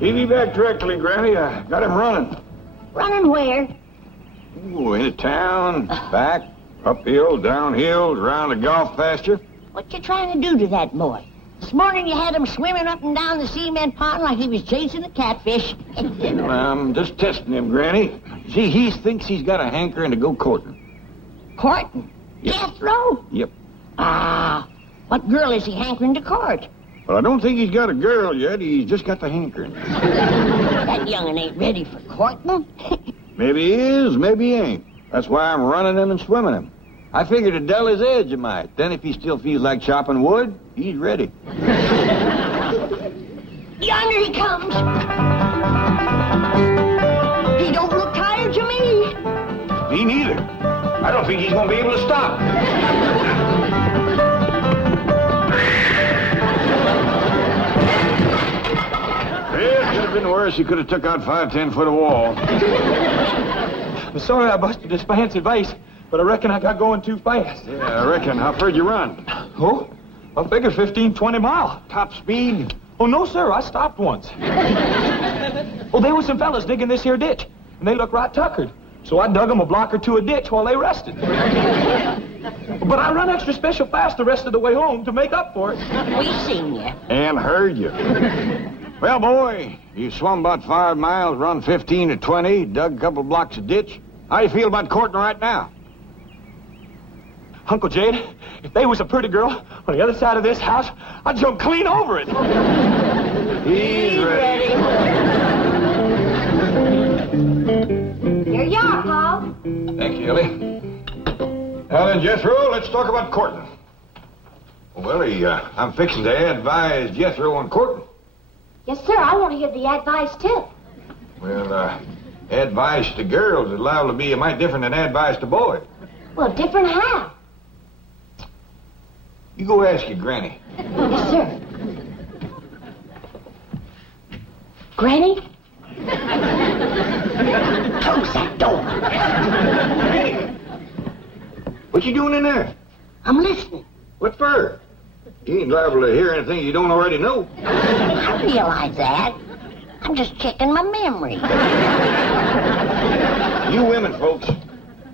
He'll be back directly, Granny. I got him running. Running where? Ooh, into town, back, uphill, downhill, around the golf pasture. What you trying to do to that boy? This morning you had him swimming up and down the cement pond like he was chasing a catfish. I'm just testing him, Granny. See, he thinks he's got a hankering to go courting. Courting? Yep. Jethro? Yep. Ah, what girl is he hankering to court? Well, I don't think he's got a girl yet. He's just got the hankering. That young'un ain't ready for courting. Maybe he is, maybe he ain't. That's why I'm running him and swimming him. I figured to dull his edge a mite. Then if he still feels like chopping wood, he's ready. Yonder he comes. He don't look tired to me. Me neither. I don't think he's going to be able to stop. It could have been worse. He could have took out 5-10 foot of wall. I'm sorry I busted this fancy vase, but I reckon I got going too fast. Yeah, I reckon. How far'd you run? Oh, I figure 15, 20 miles. Top speed? Oh, no, sir, I stopped once. Oh, there was some fellas digging this here ditch, and they looked right tuckered. So I dug them a block or two a ditch while they rested. But I run extra special fast the rest of the way home to make up for it. We seen you. And heard you. Well, boy, you swum about 5 miles, run 15 to 20, dug a couple blocks of ditch. How you feel about courting right now? Uncle Jed, if they was a pretty girl on the other side of this house, I'd jump clean over it. He's ready. Here you are, Paul. Thank you, Ellie. Now then, Jethro, let's talk about courting. Well, I'm fixing to advise Jethro on courting. Yes, sir. I want to hear the advice, too. Well, advice to girls is liable to be a mite different than advice to boys. Well, different how? You go ask your granny. Yes, sir. Granny? Close that door. Hey! What you doing in there? I'm listening. What for? You ain't liable to hear anything you don't already know. I realize that. I'm just checking my memory. You women, folks,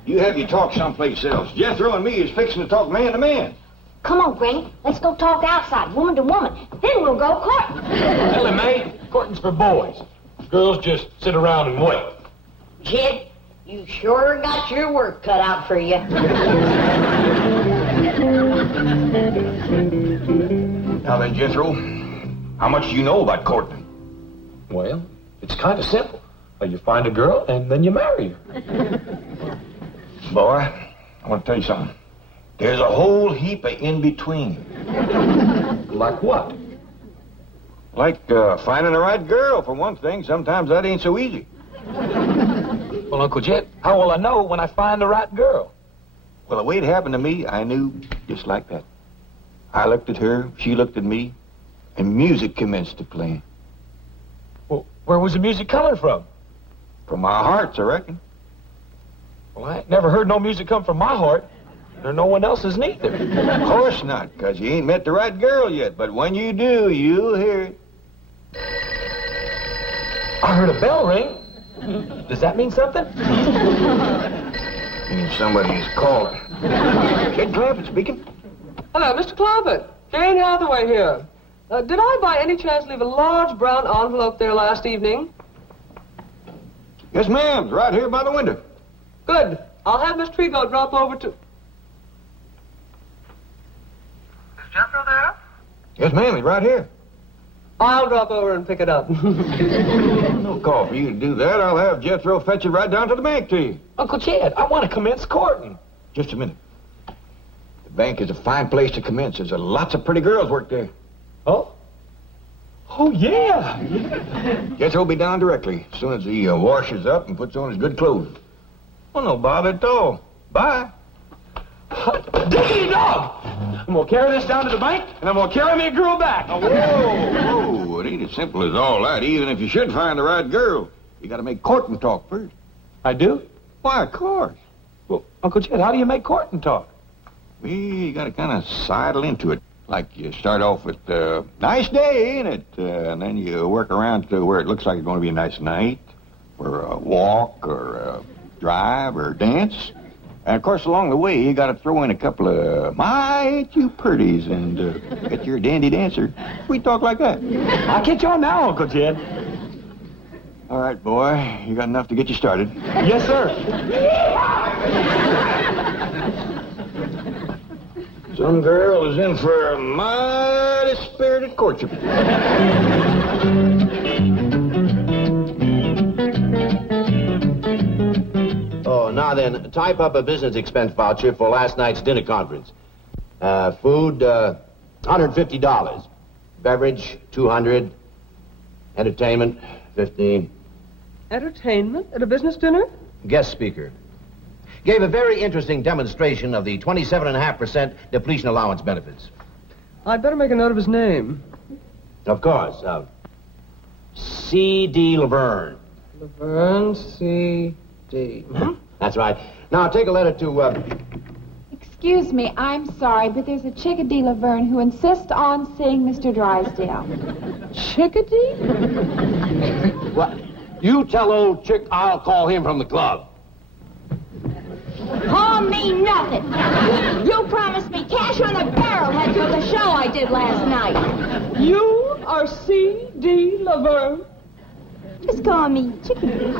you have your talk someplace else. Jethro and me is fixing to talk man to man. Come on, Granny. Let's go talk outside, woman to woman. Then we'll go courting. Ellie Mae, courting's for boys. Girls just sit around and wait. Jed, you sure got your work cut out for you. Now then, Jethro, how much do you know about courting? Well, it's kind of simple. You find a girl, and then you marry her. Boy, I want to tell you something. There's a whole heap of in-between. Like what? Like finding the right girl, for one thing. Sometimes that ain't so easy. Well, Uncle Jed, how will I know when I find the right girl? Well, the way it happened to me, I knew just like that. I looked at her, she looked at me, and music commenced to play. Well, where was the music coming from? From our hearts, I reckon. Well, I ain't never heard no music come from my heart. Or no one else's neither. Of course not, because you ain't met the right girl yet. But when you do, you'll hear it. I heard a bell ring. Does that mean something? Means somebody's calling. Jed Clampetts speaking. Hello, Mr. Clampett. Jane Hathaway here. Did I by any chance leave a large brown envelope there last evening? Yes, ma'am. It's right here by the window. Good. I'll have Miss Trigo drop over to... Is Jethro there? Yes, ma'am. He's right here. I'll drop over and pick it up. No call for you to do that. I'll have Jethro fetch it right down to the bank to you. Uncle Jed, I want to commence courting. Just a minute. The bank is a fine place to commence. There's lots of pretty girls work there. Oh? Oh, yeah. Jethro will be down directly as soon as he washes up and puts on his good clothes. Well, no bother at all. Bye. Dicky dog! I'm going to carry this down to the bank, and I'm going to carry me a girl back. Oh, whoa. It ain't as simple as all that. Even if you should find the right girl, you got to make courting talk first. I do? Why, of course. Well, Uncle Jed, how do you make courting talk? Well, you got to kind of sidle into it. Like you start off with, nice day, ain't it? And then you work around to where it looks like it's going to be a nice night, or a walk, or a drive, or a dance. And, of course, along the way, you got to throw in a couple of, my, ain't you pretties, and get your dandy dancer. We talk like that. I'll get you on now, Uncle Jed. All right, boy. You got enough to get you started. Yes, sir. Some girl is in for a mighty spirited courtship. Oh, now then, type up a business expense voucher for last night's dinner conference. Food, $150. Beverage, $200. Entertainment, $15. Entertainment at a business dinner? Guest speaker. Gave a very interesting demonstration of the 27.5% depletion allowance benefits. I'd better make a note of his name. Of course. C.D. Laverne. Laverne C.D. That's right. Now, take a letter to, Excuse me, I'm sorry, but there's a Chickadee Laverne who insists on seeing Mr. Drysdale. Chickadee? Well, you tell old Chick I'll call him from the club. Call me nothing. You promised me cash on a barrelhead for the show I did last night. You are C.D. Laverne? Just call me Chickadee.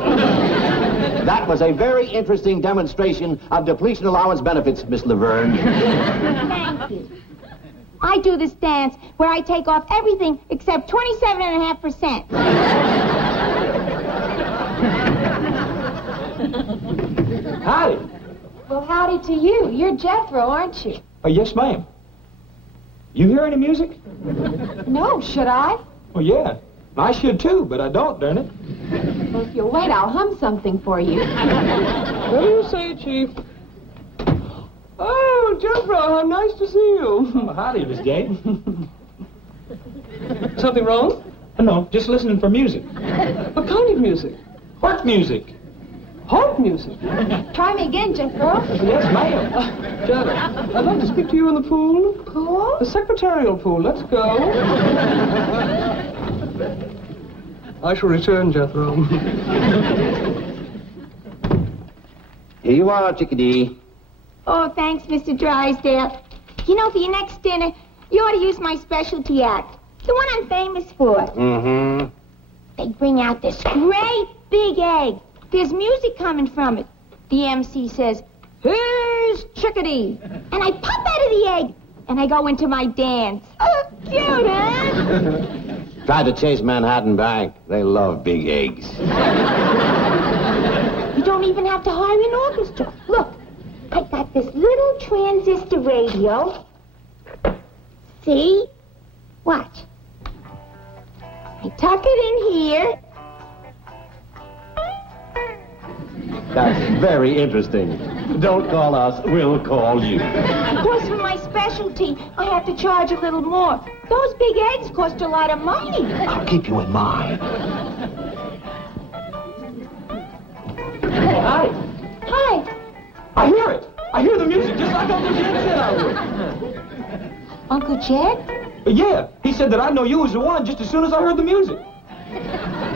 That was a very interesting demonstration of depletion allowance benefits, Miss Laverne. Thank you. I do this dance where I take off everything except 27.5%. Howdy. Well, howdy to you. You're Jethro, aren't you? Yes, ma'am. You hear any music? No, should I? Oh, yeah. I should, too, but I don't, darn it. Well, if you'll wait, I'll hum something for you. What do you say, Chief? Oh, Jethro, how nice to see you. Oh, howdy, Miss Jane. Something wrong? No, just listening for music. What kind of music? What music? Heart music. Try me again, Jethro. Yes, ma'am. Janet, I'd like to speak to you in the pool. Pool? The secretarial pool. Let's go. I shall return, Jethro. Here you are, Chickadee. Oh, thanks, Mr. Drysdale. You know, for your next dinner, you ought to use my specialty act. The one I'm famous for. Mm-hmm. They bring out this great big egg. There's music coming from it. The MC says, "Here's Chickadee." And I pop out of the egg, and I go into my dance. Oh, cute, huh? Try to chase Manhattan Bank. They love big eggs. You don't even have to hire an orchestra. Look, I got this little transistor radio. See? Watch. I tuck it in here. That's very interesting. Don't call us, we'll call you. Of course, for my specialty, I have to charge a little more. Those big eggs cost a lot of money. I'll keep you in mind. Oh, hi. Hi. I hear it. I hear the music just like Uncle Jed said I would. Uncle Jed? Yeah, he said that I'd know you was the one just as soon as I heard the music.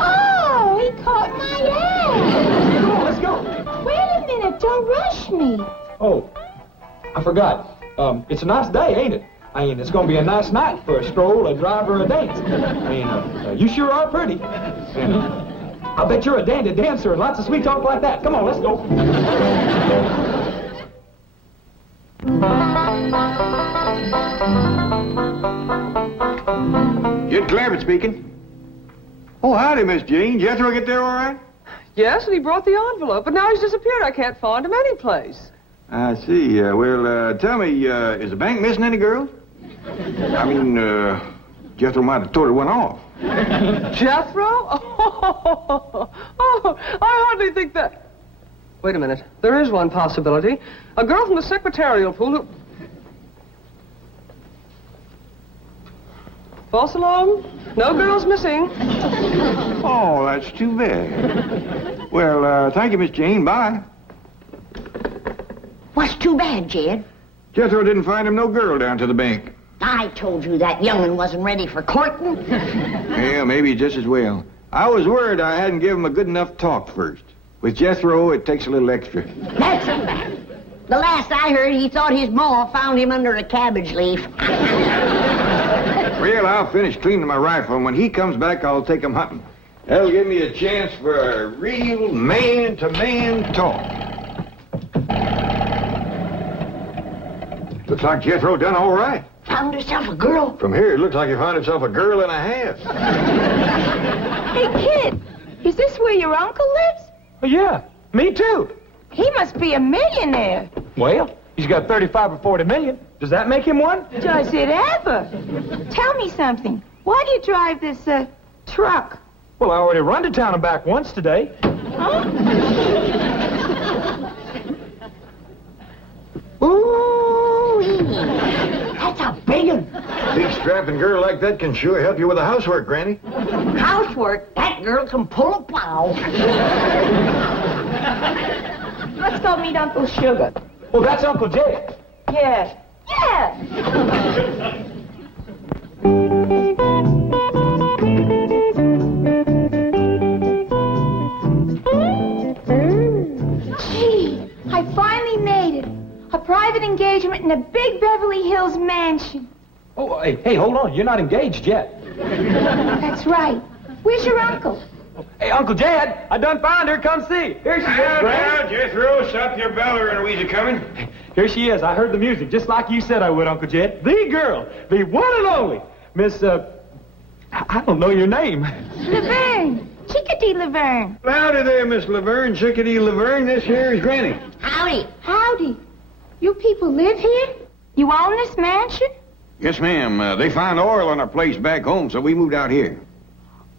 Oh, he caught my egg. Come on, let's go. Wait a minute, don't rush me. Oh, I forgot. It's a nice day, ain't it? I mean, it's going to be a nice night for a stroll, a drive, or a dance. I mean, you sure are pretty. And I bet you're a dandy dancer and lots of sweet talk like that. Come on, let's go. Jed Clampetts speaking. Oh, howdy, Miss Jean. Jethro get there all right? Yes, and he brought the envelope, but now he's disappeared. I can't find him anyplace. I see. Well, tell me, is the bank missing any girls? I mean, Jethro might have told her one off. Jethro? Oh, I hardly think that... Wait a minute. There is one possibility. A girl from the secretarial pool who... False alarm? No girls missing. Oh, that's too bad. Well, thank you, Miss Jane. Bye. What's too bad, Jed? Jethro didn't find him no girl down to the bank. I told you that young'un wasn't ready for courting. Yeah, maybe just as well. I was worried I hadn't given him a good enough talk first. With Jethro, it takes a little extra. That's a fact. The last I heard, he thought his ma found him under a cabbage leaf. Well, I'll finish cleaning my rifle, and when he comes back, I'll take him hunting. That'll give me a chance for a real man-to-man talk. Looks like Jethro done all right. Found herself a girl. From here, it looks like he found himself a girl and a half. Hey, kid, is this where your uncle lives? Oh, yeah, me too. He must be a millionaire. Well, he's got 35 or 40 million. Does that make him one? Does it ever? Tell me something. Why do you drive this, truck? Well, I already run to town and back once today. Huh? Ooh, that's a big one. Big strapping girl like that can sure help you with the housework, Granny. Housework, that girl can pull a plow. Let's go meet Uncle Sugar. Well, that's Uncle Jed. Yeah. Yeah! Gee, I finally made it. A private engagement in a big Beverly Hills mansion. Oh, hey, hold on. You're not engaged yet. That's right. Where's your uncle? Hey, Uncle Jed, I done found her. Come see. Here she is, Grant. Jethro, stop your bell or Louisa coming. Here she is. I heard the music, just like you said I would, Uncle Jed. The girl, the one and only, Miss, I don't know your name. Laverne. Chickadee Laverne. Howdy there, Miss Laverne, Chickadee Laverne. This here is Granny. Howdy. Howdy. You people live here? You own this mansion? Yes, ma'am. They found oil on our place back home, so we moved out here.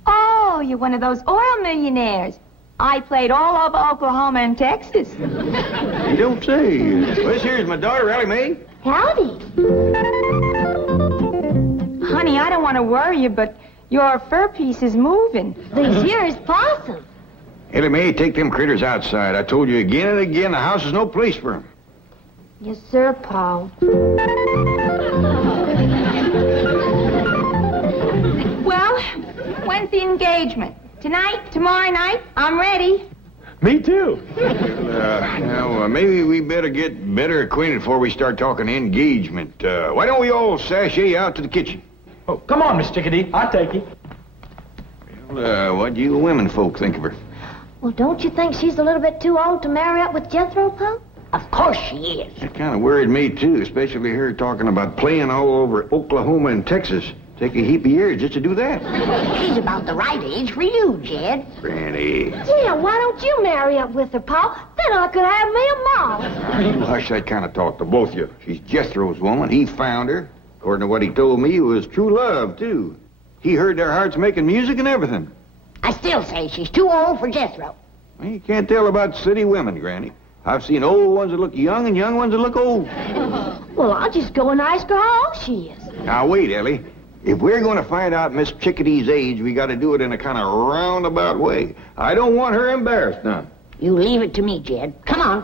Oh, you're one of those oil millionaires. I played all over Oklahoma and Texas. You don't say. Well, this here's my daughter, Ellie Mae. Howdy. Honey, I don't want to worry you, but your fur piece is moving. This here is possum. Ellie Mae, take them critters outside. I told you again and again, the house is no place for them. Yes, sir, Paul. Well, when's the engagement? Tonight? Tomorrow night? I'm ready. Me too. Now, maybe we better get better acquainted before we start talking engagement. Why don't we all sashay out to the kitchen? Oh, come on, Miss Chickadee. I'll take you. Well, what do you women folk think of her? Well, don't you think she's a little bit too old to marry up with Jethro, Pa? Of course she is. That kind of worried me, too, especially her talking about playing all over Oklahoma and Texas. Take a heap of years just to do that. She's about the right age for you, Jed. Granny. Yeah, why don't you marry up with her, Pa? Then I could have me a mom. You hush that kind of talk to both of you. She's Jethro's woman. He found her. According to what he told me, it was true love, too. He heard their hearts making music and everything. I still say she's too old for Jethro. Well, you can't tell about city women, Granny. I've seen old ones that look young and young ones that look old. Well, I'll just go and ask her how old she is. Now, wait, Ellie. If we're going to find out Miss Chickadee's age, we got to do it in a kind of roundabout way. I don't want her embarrassed now. You leave it to me, Jed. Come on.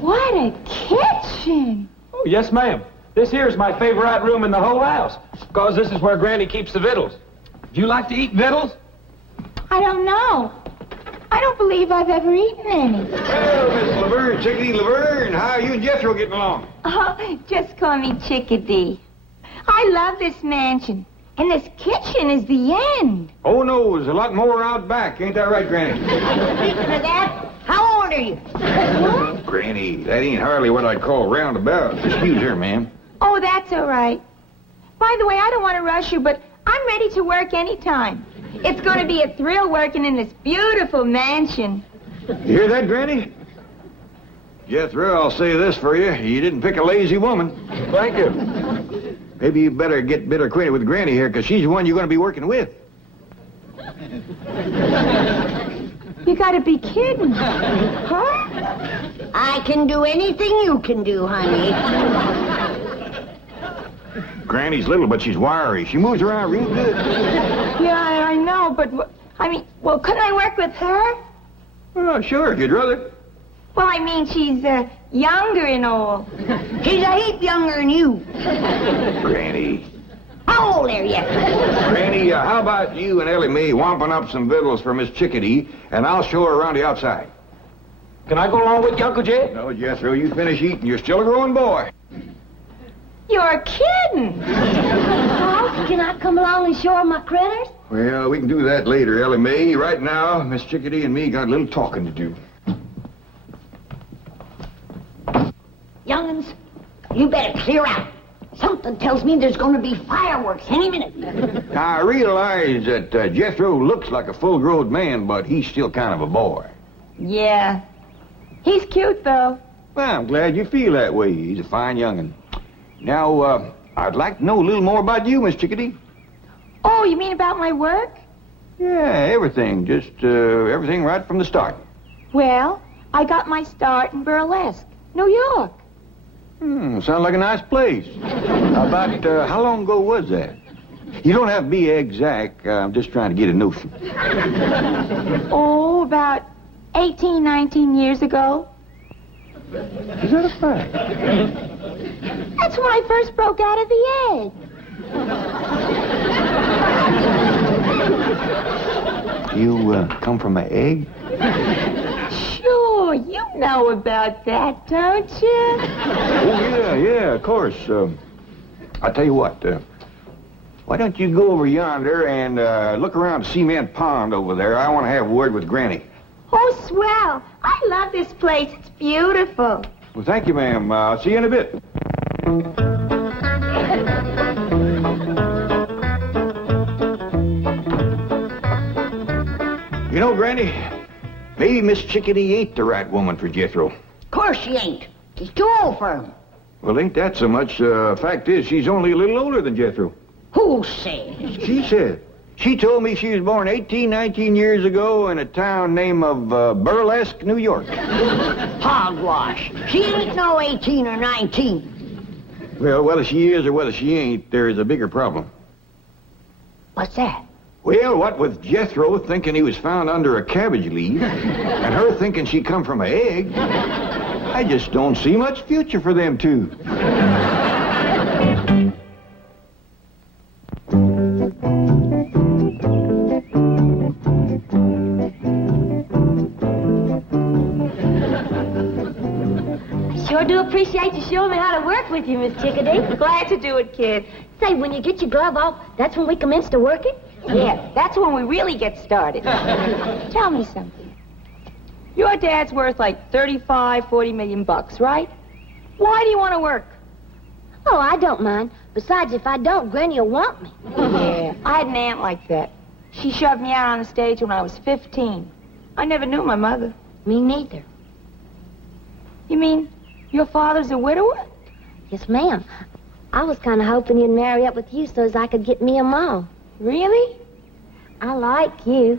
What a kitchen. Oh, yes, ma'am. This here is my favorite room in the whole house, because this is where Granny keeps the victuals. Do you like to eat victuals? I don't know. I don't believe I've ever eaten any. Well, Miss Laverne, Chickadee Laverne, how are you and Jethro getting along? Oh, just call me Chickadee. I love this mansion. And this kitchen is the end. Oh, no, there's a lot more out back. Ain't that right, Granny? Speaking of that, how old are you? Granny, that ain't hardly what I'd call roundabout. Excuse her, ma'am. Oh, that's all right. By the way, I don't want to rush you, but I'm ready to work anytime. It's going to be a thrill working in this beautiful mansion. You hear that, Granny? Jethro, I'll say this for you. You didn't pick a lazy woman. Thank you. Maybe you better get better acquainted with Granny here, because she's the one you're going to be working with. You got to be kidding. Huh? I can do anything you can do, honey. Granny's little, but she's wiry. She moves around real good. Yeah, I know, but, couldn't I work with her? Oh, sure, if you'd rather. Well, I mean, she's, younger and all. She's a heap younger than you. Granny. How old are you? Granny, how about you and Ellie Mae wamping up some victuals for Miss Chickadee, and I'll show her around the outside. Can I go along with you, Uncle Jed? No, Jethro, you finish eating. You're still a growing boy. You're kidding. Well, can I come along and show her my critters? Well, we can do that later, Ellie Mae. Right now, Miss Chickadee and me got a little talking to do. Young'uns, you better clear out. Something tells me there's going to be fireworks any minute. Now, I realize that Jethro looks like a full-grown man, but he's still kind of a boy. Yeah. He's cute, though. Well, I'm glad you feel that way. He's a fine young'un. Now, I'd like to know a little more about you, Miss Chickadee. Oh, you mean about my work? Yeah, everything. Just everything right from the start. Well, I got my start in burlesque, New York. Sounds like a nice place. About how long ago was that? You don't have to be exact. I'm just trying to get a notion. Oh, about 18, 19 years ago. Is that a fact? That's when I first broke out of the egg. You come from an egg? Sure, you know about that, don't you? Oh, yeah, of course. I'll tell you what, why don't you go over yonder and look around Cement Pond over there? I want to have a word with Granny. Oh, swell. I love this place. It's beautiful. Well, thank you, ma'am. I'll see you in a bit. You know, Granny, maybe Miss Chickadee ain't the right woman for Jethro. Of course she ain't. He's too old for him. Well, ain't that so much. Fact is, she's only a little older than Jethro. Who says? She said. She told me she was born 18, 19 years ago in a town named of Burlesque, New York. Hogwash. She ain't no 18 or 19. Well, whether she is or whether she ain't, there is a bigger problem. What's that? Well, what with Jethro thinking he was found under a cabbage leaf, and her thinking she come from an egg, I just don't see much future for them two. Sure do appreciate you showing me how to work with you, Miss Chickadee. Glad to do it, kid. Say, when you get your glove off, that's when we commence to working? Yeah, that's when we really get started. Tell me something. Your dad's worth like 35, 40 million bucks, right? Why do you want to work? Oh, I don't mind. Besides, if I don't, Granny will want me. Yeah, I had an aunt like that. She shoved me out on the stage when I was 15. I never knew my mother. Me neither. You mean your father's a widower? Yes, ma'am. I was kind of hoping he'd marry up with you so as I could get me a ma. Really? I like you.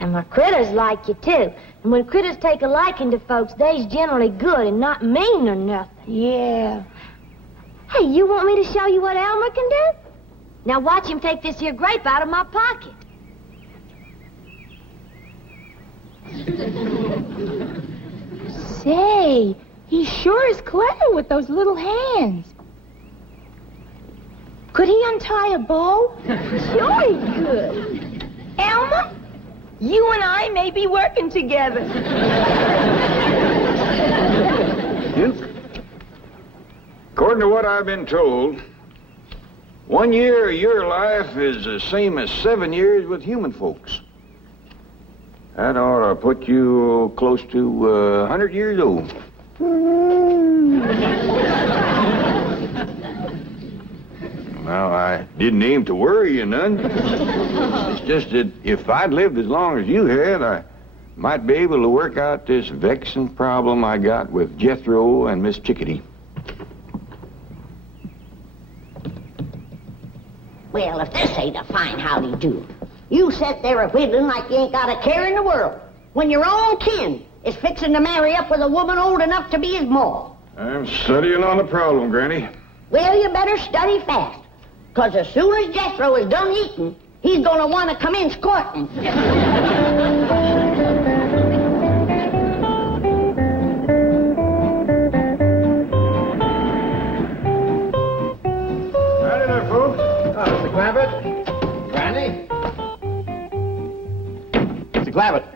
And my critters like you, too. And when critters take a liking to folks, they's generally good and not mean or nothing. Yeah. Hey, you want me to show you what Elmer can do? Now watch him take this here grape out of my pocket. Say, he sure is clever with those little hands. Could he untie a bow? Sure he could. Elmer, you and I may be working together. According to what I've been told, 1 year of your life is the same as 7 years with human folks. That ought to put you close to 100 years old. Well, I didn't aim to worry you none. It's just that if I'd lived as long as you had, I might be able to work out this vexing problem I got with Jethro and Miss Chickadee. Well, if this ain't a fine howdy-do. You sit there a whittling like you ain't got a care in the world, when your own kin is fixing to marry up with a woman old enough to be his ma. I'm studying on the problem, Granny. Well, you better study fast, 'cause as soon as Jethro is done eating, he's gonna want to commence courting. Clampett,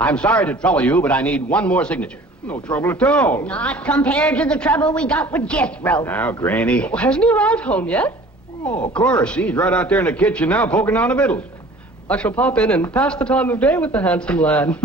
I'm sorry to trouble you, but I need one more signature. No trouble at all. Not compared to the trouble we got with Jethro. Now, Granny. Hasn't he arrived home yet? Oh, of course. He's right out there in the kitchen now, poking down the middle. I shall pop in and pass the time of day with the handsome lad.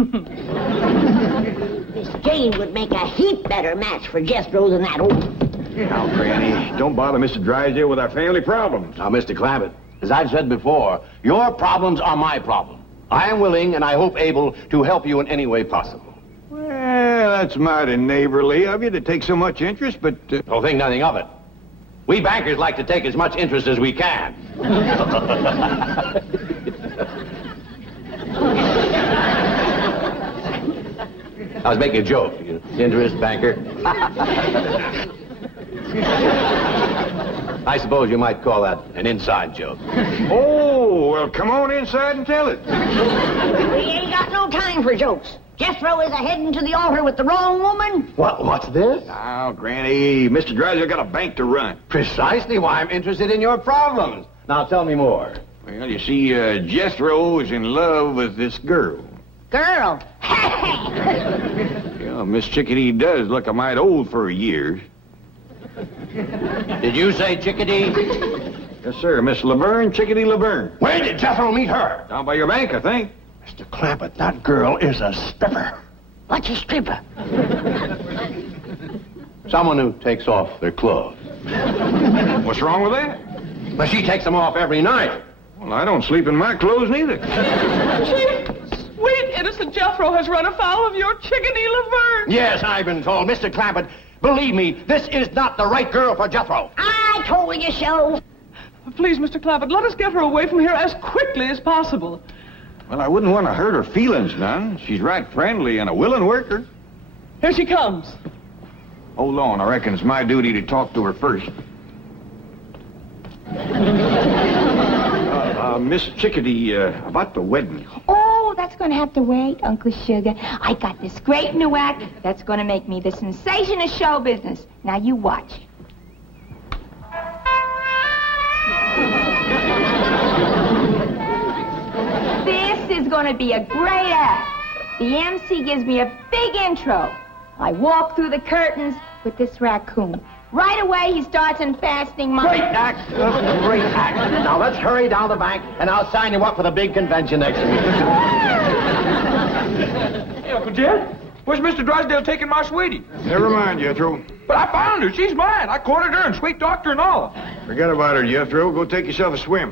Miss Jane would make a heap better match for Jethro than that old... Now, Granny, don't bother Mr. Drysdale with our family problems. Now, Mr. Clampett, as I've said before, your problems are my problem. I am willing, and I hope able, to help you in any way possible. Well, that's mighty neighborly of you to take so much interest, but... Don't think nothing of it. We bankers like to take as much interest as we can. I was making a joke. Interest, banker. I suppose you might call that an inside joke. Oh, well, come on inside and tell it. We ain't got no time for jokes. Jethro is a-heading to the altar with the wrong woman. What's this? Now, Granny, Mr. Drysdale got a bank to run. Precisely why I'm interested in your problems. Now, tell me more. Well, you see, Jethro is in love with this girl. Girl. Yeah, Miss Chickadee does look a mite old for her years. Did you say Chickadee? Yes, sir, Miss Laverne, Chickadee Laverne. Where did Jethro meet her? Down by your bank, I think. Mr. Clampett, that girl is a stripper. What's a stripper? Someone who takes off their clothes. What's wrong with that? But she takes them off every night. Well, I don't sleep in my clothes neither. Sweet, innocent Jethro has run afoul of your Chickadee Laverne. Yes, I've been told. Mr. Clampett, believe me, this is not the right girl for Jethro. I told you so. Please, Mr. Clampett, let us get her away from here as quickly as possible. Well, I wouldn't want to hurt her feelings none. She's right friendly and a willing worker. Here she comes. Hold on, I reckon it's my duty to talk to her first. Miss Chickadee, about the wedding. Oh, that's going to have to wait, Uncle Sugar. I got this great new act that's going to make me the sensation of show business. Now, you watch. This is going to be a great act. The MC gives me a big intro. I walk through the curtains with this raccoon. Right away, he starts unfastening my... Great act. Great act. Now, let's hurry down the bank, and I'll sign you up for the big convention next week. Hey, Uncle Jed, where's Mr. Drysdale taking my sweetie? Never mind, Jethro. But I found her. She's mine. I courted her and sweet talked her and all. Forget about her, Jethro. Go take yourself a swim.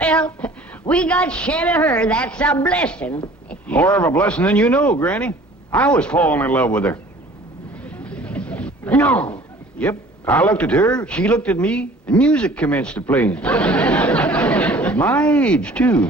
Well, we got shed of her. That's a blessing. More of a blessing than you know, Granny. I was falling in love with her. No. Yep. I looked at her, she looked at me, and music commenced to play. My age, too.